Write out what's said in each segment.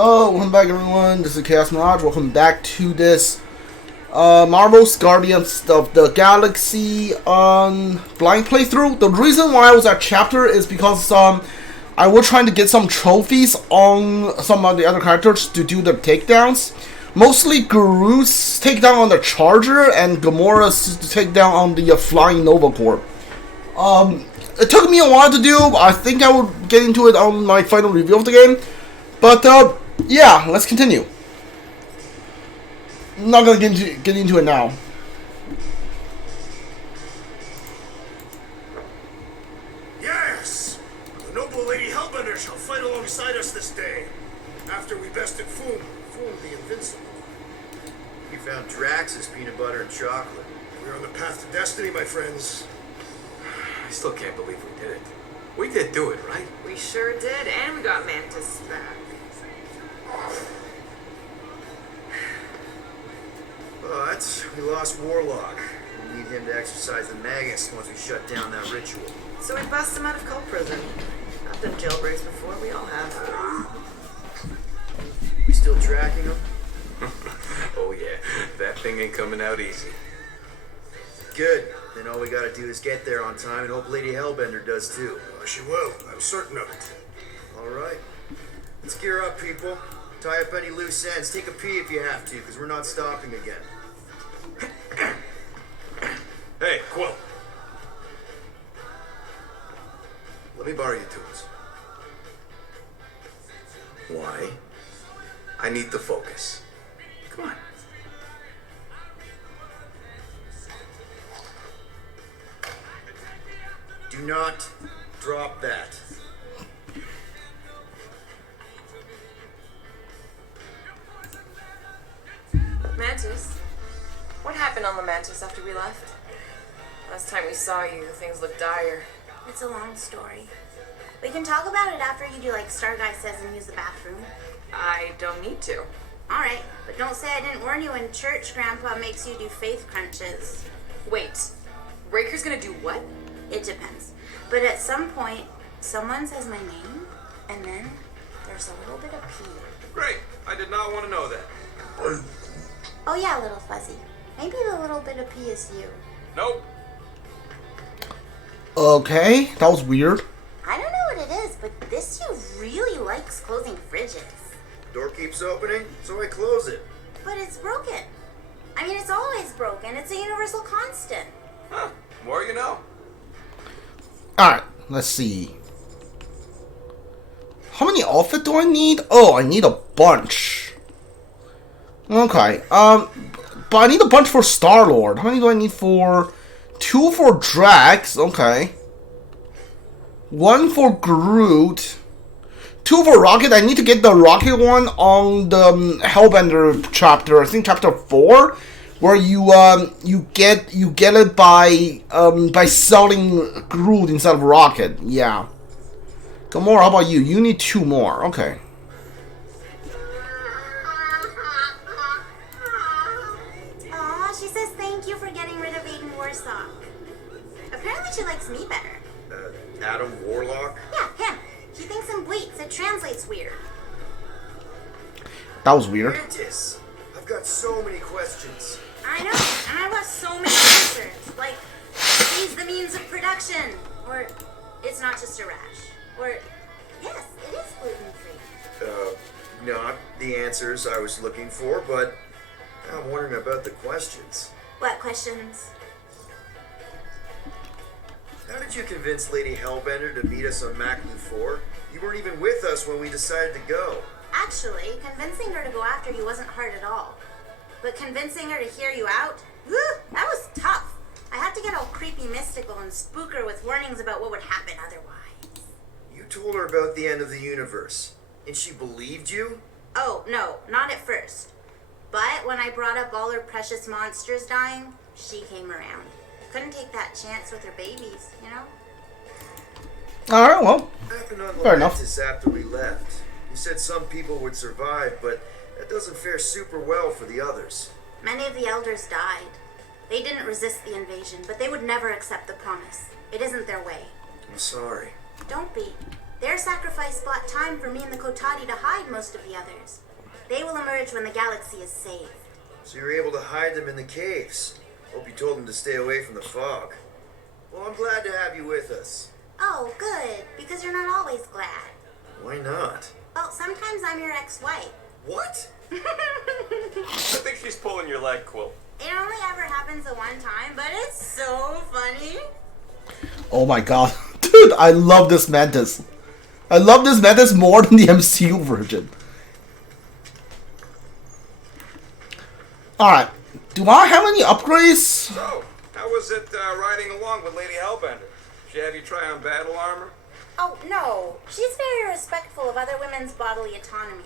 Hello, welcome back everyone, this is Chaos Mirage. Welcome back to this Marvel's Guardians of the Galaxy blind playthrough. The reason why I was at chapter is because I was trying to get some trophies on some of the other characters to do the takedowns. Mostly Groot's takedown on the Charger and Gamora's takedown on the Flying Nova Corp. It took me a while to do. I think I will get into it on my final review of the game. But, yeah, let's continue. I'm not gonna get into it now. Yes! The noble Lady Hellbender shall fight alongside us this day. After we bested Foom the Invincible. We found Drax's peanut butter and chocolate. We're on the path to destiny, my friends. I still can't believe we did it. We did do it, right? We sure did, and we got Mantis back. But we lost Warlock. We need him to exercise the Magus once we shut down that ritual. So we bust him out of cult prison. I've done jailbreaks before, we all have. We still tracking him? Oh yeah, that thing ain't coming out easy. Good. Then all we gotta do is get there on time and hope Lady Hellbender does too. She will. I'm certain of it. Alright. Let's gear up, people. Tie up any loose ends. Take a pee if you have to, because we're not stopping again. Hey, Quill. Let me borrow your tools. Why? I need to focus. Come on. Do not drop that. Mantis? What happened on the Mantis after we left? Last time we saw you, things looked dire. It's a long story. We can talk about it after you do like Starguy says and use the bathroom. I don't need to. Alright, but don't say I didn't warn you in church Grandpa makes you do faith crunches. Wait, Raker's gonna do what? It depends. But at some point, someone says my name, and then there's a little bit of pee. Great. I did not want to know that. Oh yeah, little fuzzy. Maybe the little bit of pee is you. Nope. Okay, that was weird. I don't know what it is, but this you really likes closing fridges. Door keeps opening, so I close it. But it's broken. I mean, it's always broken. It's a universal constant. Huh. More you know. Alright, let's see. How many outfits do I need? Oh, I need a bunch. Okay, but I need a bunch for Star-Lord. How many do I need for... 2 for Drax, okay. 1 for Groot. 2 for Rocket. I need to get the Rocket one on the Hellbender chapter. I think chapter 4, where you get it by selling Groot instead of Rocket. Yeah. Gamora, how about you? You need 2 more. Okay. Aw, she says thank you for getting rid of Aiden Warsock. Apparently she likes me better. Adam Warlock? Yeah, him. She thinks in bleats. It translates weird. That was weird. Mantis, I've got so many questions. I know, and I want so many answers. Like, he's the means of production. Or, it's not just a rash. Or, yes, it is gluten-free. Not the answers I was looking for, but I'm wondering about the questions. What questions? How did you convince Lady Hellbender to meet us on Maclu 4? You weren't even with us when we decided to go. Actually, convincing her to go after you wasn't hard at all. But convincing her to hear you out? Whew, that was tough. I had to get all creepy mystical and spook her with warnings about what would happen otherwise. You told her about the end of the universe, and she believed you? Oh, no, not at first. But when I brought up all her precious monsters dying, she came around. Couldn't take that chance with her babies, you know? Alright, well. What happened on Fair enough. Atlantis after we left? You said some people would survive, but that doesn't fare super well for the others. Many of the elders died. They didn't resist the invasion, but they would never accept the promise. It isn't their way. I'm sorry. Don't be. Their sacrifice bought time for me and the Kotati to hide most of the others. They will emerge when the galaxy is saved. So you're able to hide them in the caves. Hope you told them to stay away from the fog. Well, I'm glad to have you with us. Oh, good, because you're not always glad. Why not? Well, sometimes I'm your ex-wife. What? I think she's pulling your leg, Quill. It only ever happens the one time, but it's so funny. Oh my god. Dude, I love this Mantis. I love this Mantis more than the MCU version. Alright. Do I have any upgrades? So, how was it riding along with Lady Hellbender? She have you try on battle armor? Oh, no. She's very respectful of other women's bodily autonomy.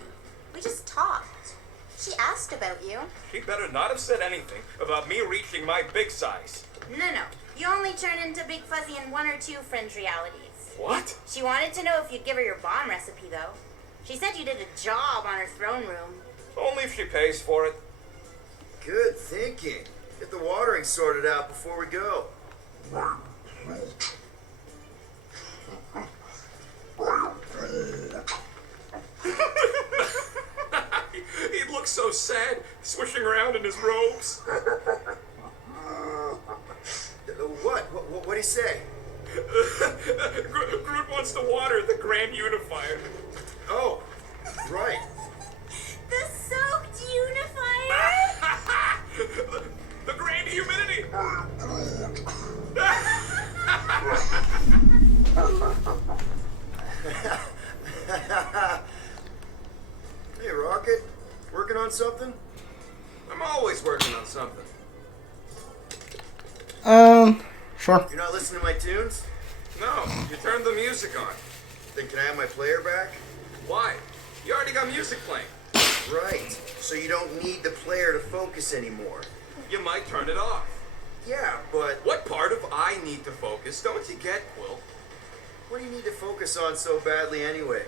We just talked. She asked about you. She better not have said anything about me reaching my big size. No. You only turn into Big Fuzzy in one or two fringe realities. What? She wanted to know if you'd give her your bomb recipe, though. She said you did a job on her throne room. Only if she pays for it. Good thinking. Get the watering sorted out before we go. He looks so sad, swishing around in his robes. What'd he say? Groot wants to water the Grand Unifier. Oh, right. The soaked unifier? The Grand Humidity. Hey, Rocket. Working on something? I'm always working on something. Sure. You're not listening to my tunes? No, you turned the music on. Then can I have my player back? Why? You already got music playing. Right. So you don't need the player to focus anymore. You might turn it off. Yeah, but What part of I need to focus don't you get, Quill? what do you need to focus on so badly anyway?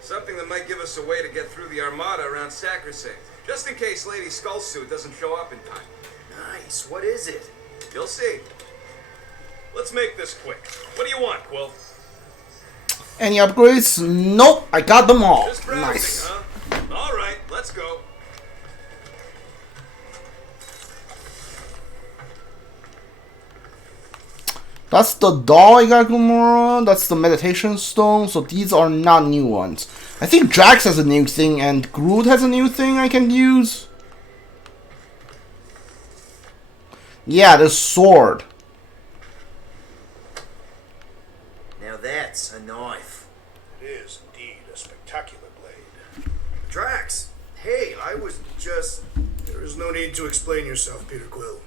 Something that might give us a way to get through the Armada around Sacrosanct, just in case Lady Skullsuit doesn't show up in time. Nice. What is it? You'll see. Let's make this quick. What do you want, Quill? Any upgrades? Nope, I got them all. Just browsing, Nice. huh? All right, let's go. That's the doll I got, Gamora. That's the meditation stone. So these are not new ones. I think Drax has a new thing and Groot has a new thing I can use. Yeah, the sword. Now that's a knife. It is indeed a spectacular blade. Drax! Hey, I was just... There is no need to explain yourself, Peter Quill.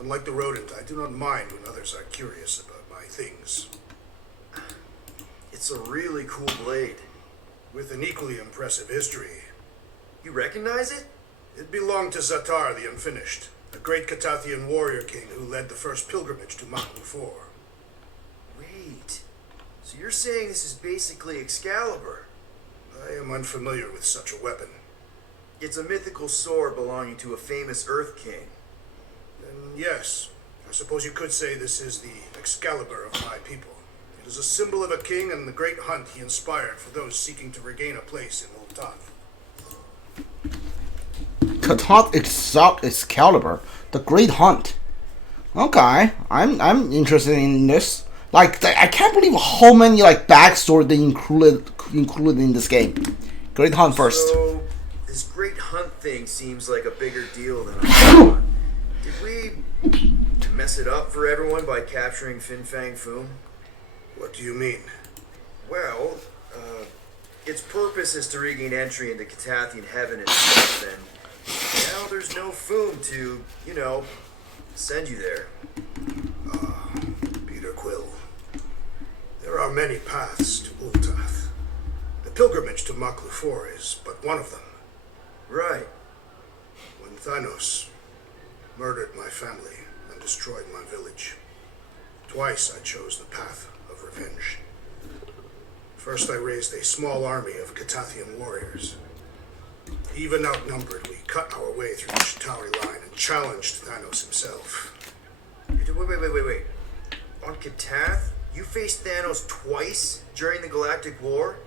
Unlike the rodent, I do not mind when others are curious about my things. It's a really cool blade. With an equally impressive history. You recognize it? It belonged to Zatar the Unfinished, a great Catathian warrior king who led the first pilgrimage to Mount 4. Wait. So you're saying this is basically Excalibur? I am unfamiliar with such a weapon. It's a mythical sword belonging to a famous Earth king. And yes, I suppose you could say this is the Excalibur of my people. It is a symbol of a king and the great hunt he inspired for those seeking to regain a place in Old Toth. Katat Excalibur, the Great Hunt. Okay, I'm interested in this. Like, I can't believe how many like backstory they included in this game. Great Hunt first. So, this great hunt thing seems like a bigger deal than I thought. Did we mess it up for everyone by capturing Fin Fang Foom? What do you mean? Well, its purpose is to regain entry into Catathian heaven and stuff, and now there's no Foom to, send you there. Peter Quill. There are many paths to Ultath. The pilgrimage to Maklu 4 is but one of them. Right. When Thanos murdered my family and destroyed my village, twice I chose the path of revenge. First I raised a small army of Catathian warriors. Even outnumbered, we cut our way through the Chitauri line and challenged Thanos himself. Wait. On Catath, You faced Thanos twice during the Galactic War?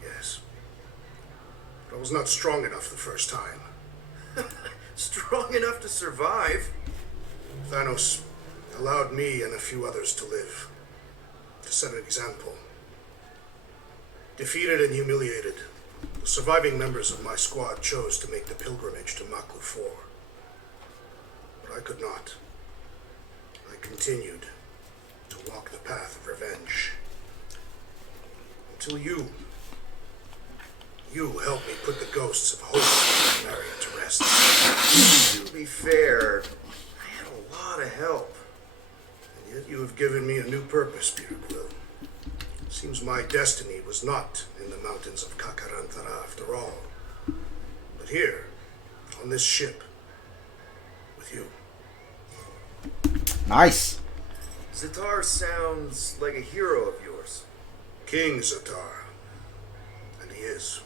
Yes. But I was not strong enough the first time. Strong enough to survive? Thanos allowed me and a few others to live. To set an example. Defeated and humiliated, the surviving members of my squad chose to make the pilgrimage to Maklu 4. But I could not. I continued to walk the path of revenge. Until you helped me put the ghosts of Hope and Marion to rest. To be fair, I had a lot of help. And yet you have given me a new purpose, Peter Quill. Seems my destiny was not in the mountains of Kakarantara after all, but here, on this ship, with you. Nice. Zatar sounds like a hero of yours. King Zatar. And he is.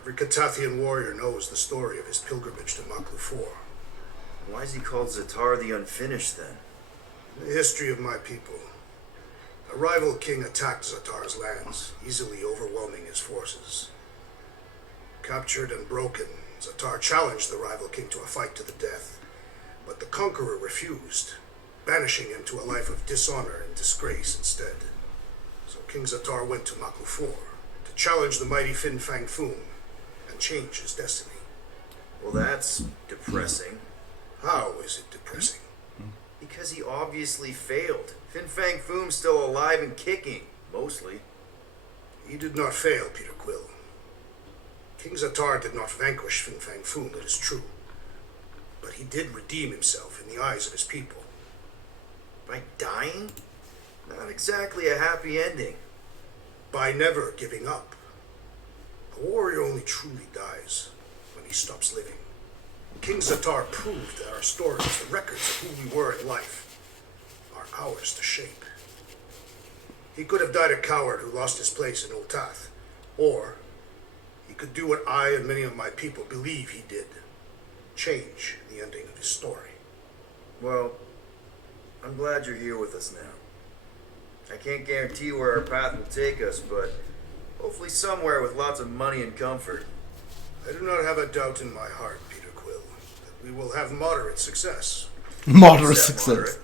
Every Catathian warrior knows the story of his pilgrimage to Maklu 4. Why is he called Zatar the Unfinished then? In the history of my people, a rival king attacked Zatar's lands, easily overwhelming his forces. Captured and broken, Zatar challenged the rival king to a fight to the death, but the conqueror refused, banishing him to a life of dishonor and disgrace instead. So King Zatar went to Maklu 4 to challenge the mighty Fin Fang Foom and change his destiny. Well, that's depressing. How is it depressing? Because he obviously failed. Fin Fang Foom's still alive and kicking, mostly. He did not fail, Peter Quill. King Zatar did not vanquish Fin Fang Foom, it is true. But he did redeem himself in the eyes of his people. By dying? Not exactly a happy ending. By never giving up. A warrior only truly dies when he stops living. King Zatar proved that our stories, the records of who we were in life, are ours to shape. He could have died a coward who lost his place in Ultath, or he could do what I and many of my people believe he did, change the ending of his story. Well, I'm glad you're here with us now. I can't guarantee where our path will take us, but hopefully somewhere with lots of money and comfort. I do not have a doubt in my heart, Peter Quill, that we will have moderate success. Moderate Is that success. moderate?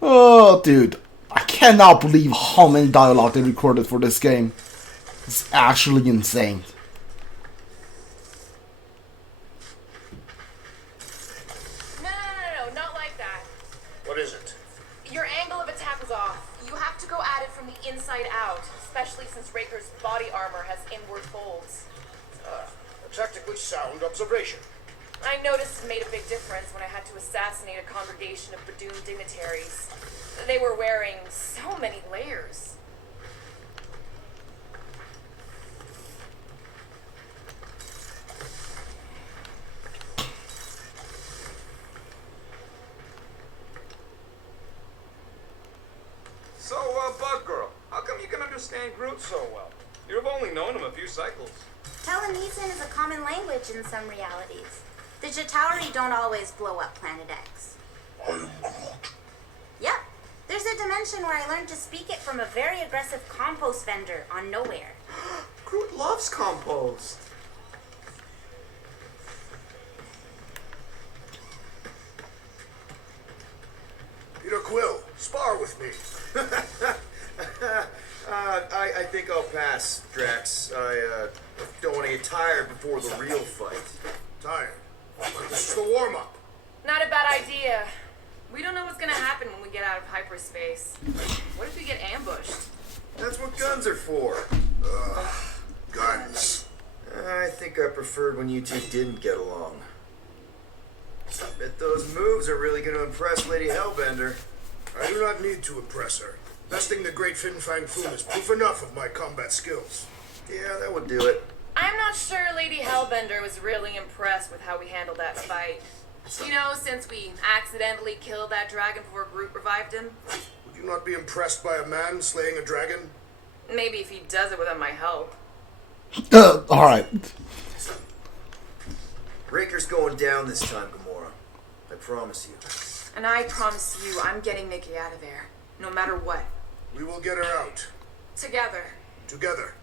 Oh, dude. I cannot believe how many dialogue they recorded for this game. It's actually insane. No, not like that. What is it? Your angle of attack was off. You have to go at it from the inside out, especially since Raker's body armor has inward folds. A tactically sound observation. I noticed it made a big difference when I had to assassinate a congregation of Badoon dignitaries. They were wearing so many layers. So, Bug Girl, how come you can understand Groot so well? You've only known him a few cycles. Telemedicine is a common language in some realities. The Chitauri don't always blow up Planet X. I am Groot. Yep. There's a dimension where I learned to speak it from a very aggressive compost vendor on Nowhere. Groot loves compost. Peter Quill, spar with me. I think I'll pass, Drax. I don't want to get tired before the real fight. Tired. This is the warm-up. Not a bad idea. We don't know what's gonna happen when we get out of hyperspace. What if we get ambushed? That's what guns are for. Guns. I think I preferred when you two didn't get along. I bet those moves are really going to impress Lady Hellbender. I do not need to impress her. Besting the great Fin Fang Foom is proof enough of my combat skills. Yeah, that would do it. I'm not sure Lady Hellbender was really impressed with how we handled that fight. You know, since we accidentally killed that dragon before Groot revived him. Would you not be impressed by a man slaying a dragon? Maybe if he does it without my help. Alright. Raker's going down this time, Gamora. I promise you. And I promise you, I'm getting Nikki out of there. No matter what. We will get her out. Together. Together.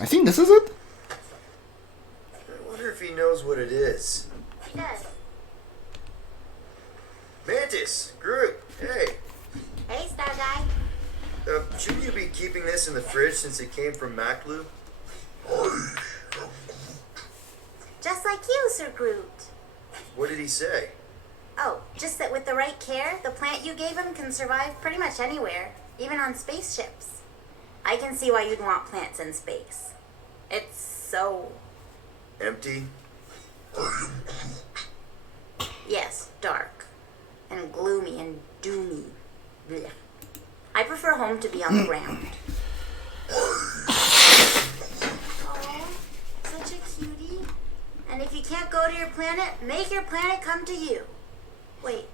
I think this is it. I wonder if he knows what it is. He does. Mantis! Groot! Hey! Hey, Star Guy. Shouldn't you be keeping this in the fridge since it came from Maclu? Just like you, Sir Groot. What did he say? Oh, just that with the right care, the plant you gave him can survive pretty much anywhere, even on spaceships. I can see why you'd want plants in space. It's so... Empty? Yes, dark. And gloomy and doomy. Blech. I prefer home to be on the ground. Oh, such a cutie. And if you can't go to your planet, make your planet come to you. Wait,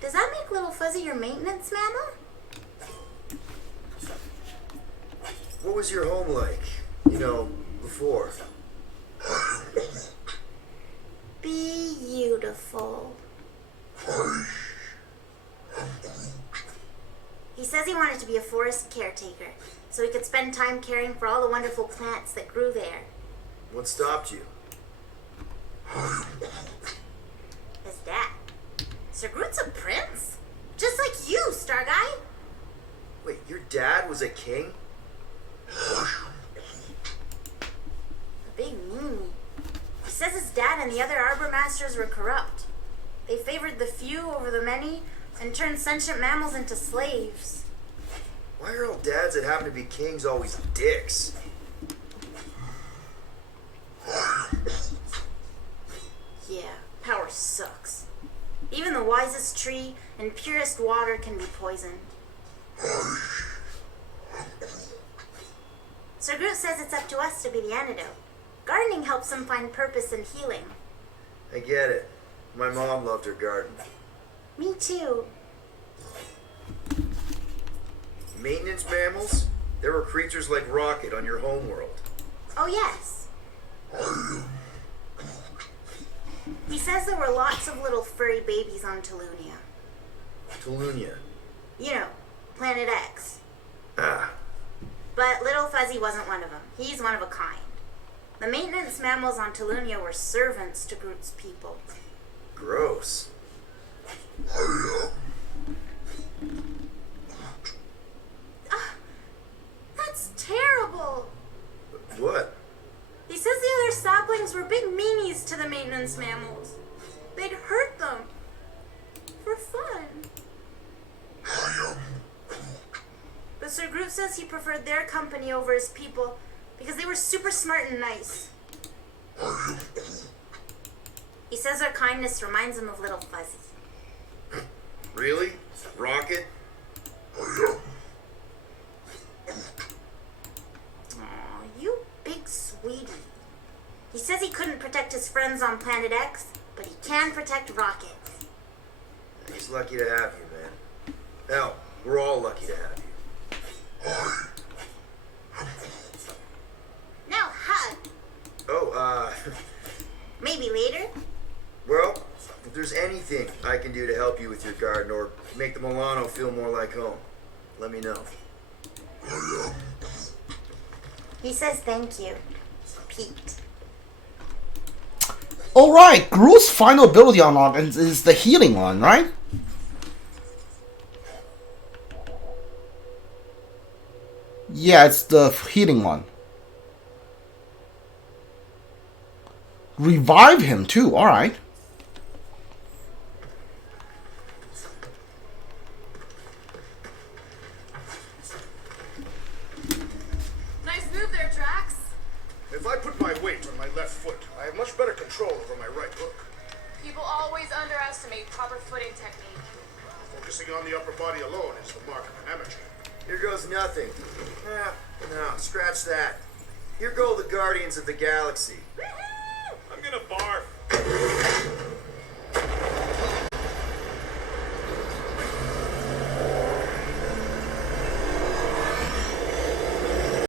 does that make Little Fuzzy your maintenance mammal? What was your home like? You know, before? Beautiful. He says he wanted to be a forest caretaker, so he could spend time caring for all the wonderful plants that grew there. What stopped you? His dad. Sir Groot's a prince? Just like you, Star Guy. Wait, your dad was a king? A big meanie. He says his dad and the other Arbor Masters were corrupt. They favored the few over the many and turned sentient mammals into slaves. Why are all dads that happen to be kings always dicks? Yeah, power sucks. Even the wisest tree and purest water can be poisoned. Sir Groot says it's up to us to be the antidote. Gardening helps him find purpose and healing. I get it. My mom loved her garden. Me too. Maintenance mammals? There were creatures like Rocket on your homeworld. Oh, yes. He says there were lots of little furry babies on Tulunia. Tulunia. You know, Planet X. Ah. But Little Fuzzy wasn't one of them. He's one of a kind. The maintenance mammals on Tulunia were servants to Groot's people. Gross. That's terrible. What? He says the other saplings were big meanies to the maintenance mammals. They'd hurt them. For fun. But Sir Groot says he preferred their company over his people because they were super smart and nice. He says our kindness reminds him of Little Fuzzy. Really? Rocket? Aw, you big sweetie. He says he couldn't protect his friends on Planet X, but he can protect Rocket. He's lucky to have you, man. Hell, we're all lucky to have you. Now hug. Oh, Maybe later. well, if there's anything I can do to help you with your garden or make the Milano feel more like home, let me know. He says thank you, Pete. Alright, Groot's final ability unlock is the healing one, right? Yeah, it's the healing one. Revive him too, alright. Nice move there, Drax. If I put my weight on my left foot, I have much better control over my right hook. People always underestimate proper footing technique. Focusing on the upper body alone is the mark of an amateur. Here goes nothing. No, scratch that. Here go the Guardians of the Galaxy. I'm gonna barf.